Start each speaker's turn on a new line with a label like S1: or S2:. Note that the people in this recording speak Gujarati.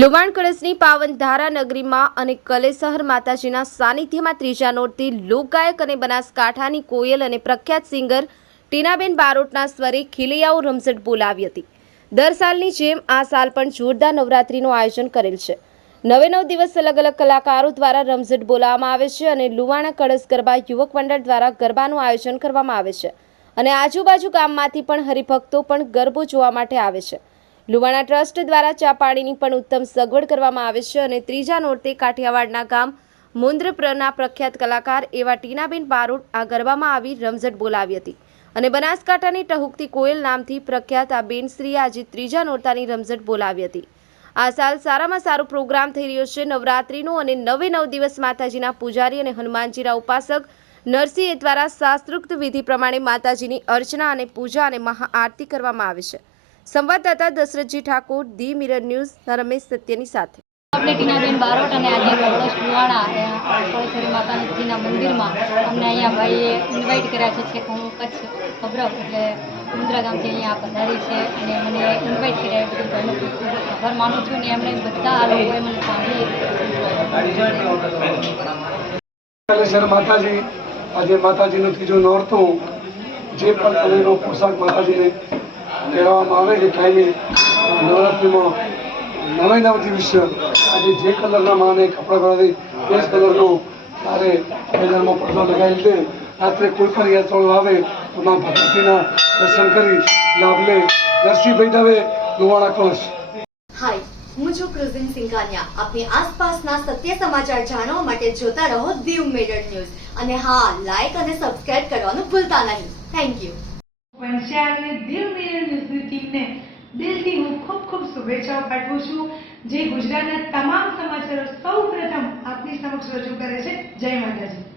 S1: લુવાણ કળશની પાવન ધારા નગરીમાં અને કલેસહર માતાજીના સાનિધ્યમાં ત્રીજા નોરથી લોકગાયક અને બનાસકાંઠાની કોયલ અને પ્રખ્યાત સિંગર ટીનાબેન બારોટના સ્વરે ખીલિયાઓ રમઝટ બોલાવી હતી. દર સાલની જેમ આ સાલ પણ જોરદાર નવરાત્રીનું આયોજન કરેલ છે. નવે નવ દિવસ અલગ અલગ કલાકારો દ્વારા રમઝટ બોલાવવામાં આવે છે અને લુવાણા કળશ ગરબા યુવક મંડળ દ્વારા ગરબાનું આયોજન કરવામાં આવે છે. અને આજુબાજુ ગામમાંથી પણ હરિભક્તો પણ ગરબો જોવા માટે આવે છે. લુવાણા ટ્રસ્ટ દ્વારા ચા પાણીની પણ ઉત્તમ સગવડ કરવામાં આવે છે અને ત્રીજા નોરતે કાઠિયાવાડના ગામ મુન્દ્રપ્રના પ્રખ્યાત કલાકાર એવા ટીનાબેન બારોટ આ ગરબામાં આવી રમઝટ બોલાવી હતી. અને બનાસકાંઠાની ટહુકતી કોયલ નામથી પ્રખ્યાત આ બેનશ્રીએ આજે ત્રીજા નોરતાની રમઝટ બોલાવી હતી. આ સાલ સારામાં સારો પ્રોગ્રામ થઈ રહ્યો છે. નવરાત્રીનો અને નવે નવ દિવસ માતાજીના પૂજારી અને હનુમાનજીના ઉપાસક નરસિંહ દ્વારા શાસ્ત્રોક્ત વિધિ પ્રમાણે માતાજીની અર્ચના અને પૂજા અને મહાઆરતી કરવામાં આવે છે. સંવાદદાતા Dashrathji Thakor the mirror news Ramesh સત્યની સાથે.
S2: આપણે ટીનાબેન બારોટ અને આજે કળશ કુવાણા કોળેશ્વરી માતાજીના મંદિરમાં અમને અહીંયા ભાઈએ ઇન્વાઇટ કર્યા છે કે હું કચ્છ ખબરવ એટલે મુન્દ્રા ગામથી અહીંયા પધારી છે અને મને ઇન્વાઇટ કર્યા બધું ભાઈનો ખૂબ ખૂબ આભાર માનું છું અને એમણે બધા આ લોકોએ મને સાંભળી.
S3: કાલેશ્વર માતાજી આજે માતાજીનું ત્રીજું નોરતું જે પણ પોશાક માતાજીને પહેરવામાં આવે છે કાયમી નવરાત્રિમાં નવે નવ દિવસ આજે જે કલરના માને કપડાં પહેરવાથી એ જ કલરનો તારે બજારમાં પડદો લગાવી દે. રાત્રે કોઈ પણ યાત્રાળુ આવે તો મા ભગવતીના દર્શન કરી લાભ લે. નરસિંહભાઈ દવે લુવાણા કળશ
S4: હાય, હું છું ક્રુઝિન સિંઘાનિયા. આપની આસપાસના સત્ય સમાચાર જાણવા માટે જોતા રહો દીવ મેડર ન્યૂઝ. અને હા લાઈક અને સબસ્ક્રાઇબ કરવાનું ભૂલતા નહીં. થેન્ક યુ
S5: વંશ્યાલને દિલ મેર ન્યૂઝની ટીમને દિલથી હું ખૂબ ખૂબ શુભેચ્છાઓ પાઠવું છું. જે ગુજરાતના તમામ સમાચારો સૌ પ્રથમ આપની સમક્ષ રજૂ કરે છે. જય માતાજી.